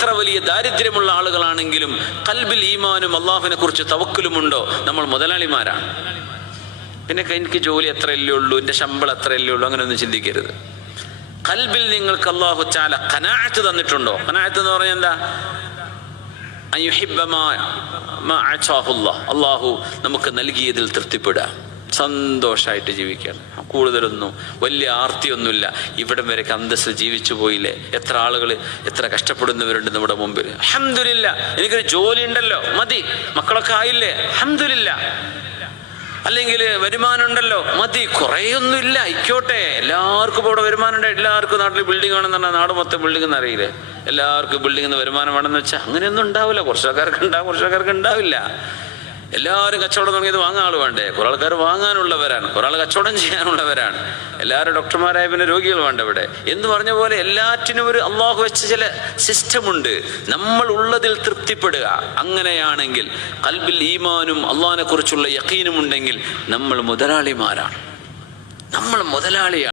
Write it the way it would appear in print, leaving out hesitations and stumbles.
എത്ര വലിയ ദാരിദ്ര്യമുള്ള ആളുകളാണെങ്കിലും ഖൽബിൽ ഈമാനും അള്ളാഹുവിനെ കുറിച്ച് തവക്കുലുമുണ്ടോ, നമ്മൾ മുതലാളിമാരാണ്. പിന്നെ എനിക്ക് ജോലി എത്രയല്ലേ ഉള്ളൂ, എൻ്റെ ശമ്പളം എത്രയല്ലേ ഉള്ളൂ, അങ്ങനെ ഒന്നും ചിന്തിക്കരുത്. ഖൽബിൽ നിങ്ങൾക്ക് അല്ലാഹു തആല ഖനാഅത്ത് തന്നിട്ടുണ്ടോ? ഖനാഅത്ത് എന്ന് പറഞ്ഞാൽ എന്താ? അല്ലാഹു നമുക്ക് നൽകിയതിൽ തൃപ്തിപ്പെടുക, സന്തോഷമായിട്ട് ജീവിക്കണം. കൂടുതലൊന്നും വലിയ ആർത്തിയൊന്നുമില്ല. ഇവിടം വരെയൊക്കെ അന്തസ്സിൽ ജീവിച്ചു പോയില്ലേ. എത്ര ആളുകൾ എത്ര കഷ്ടപ്പെടുന്നവരുണ്ട് നമ്മുടെ മുമ്പിൽ. അൽഹംദുലില്ലാ, എനിക്കൊരു ജോലി ഉണ്ടല്ലോ, മതി. മക്കളൊക്കെ ആയില്ലേ, അൽഹംദുലില്ലാ. അല്ലെങ്കിൽ വരുമാനം ഉണ്ടല്ലോ, മതി. കുറേയൊന്നുമില്ല, ആയിക്കോട്ടെ. എല്ലാവർക്കും ഇവിടെ വരുമാനം ഉണ്ട്. എല്ലാവർക്കും നാട്ടിൽ ബിൽഡിംഗ് ആണെന്ന് പറഞ്ഞാൽ നാട് മൊത്തം ബിൽഡിംഗ് എന്ന് അറിയില്ലേ. എല്ലാവർക്കും ബിൽഡിംഗ് വരുമാനം വേണമെന്ന് വെച്ചാൽ അങ്ങനെയൊന്നും ഉണ്ടാവില്ല. കുറച്ച് ആൾക്കാർക്ക് ഉണ്ടാവും, കുറച്ച് ആൾക്കാർക്ക് ഉണ്ടാവില്ല. എല്ലാവരും കച്ചവടം തുടങ്ങിയത് വാങ്ങാൻ ആൾ വേണ്ടേ? കുറെ ആൾക്കാർ വാങ്ങാനുള്ളവരാണ്, കുറെ ആൾ കച്ചവടം ചെയ്യാനുള്ളവരാണ്. എല്ലാവരും ഡോക്ടർമാരായ പിന്നെ രോഗികൾ വേണ്ട ഇവിടെ എന്ന് പറഞ്ഞ പോലെ എല്ലാറ്റിനും ഒരു അള്ളാഹു വെച്ച ചില സിസ്റ്റമുണ്ട്. നമ്മൾ ഉള്ളതിൽ തൃപ്തിപ്പെടുക. അങ്ങനെയാണെങ്കിൽ ഖൽബിൽ ഈമാനും അള്ളാഹിനെ കുറിച്ചുള്ള യഖീനും ഉണ്ടെങ്കിൽ നമ്മൾ മുതലാളിമാരാണ്, നമ്മൾ മുതലാളിയാണ്.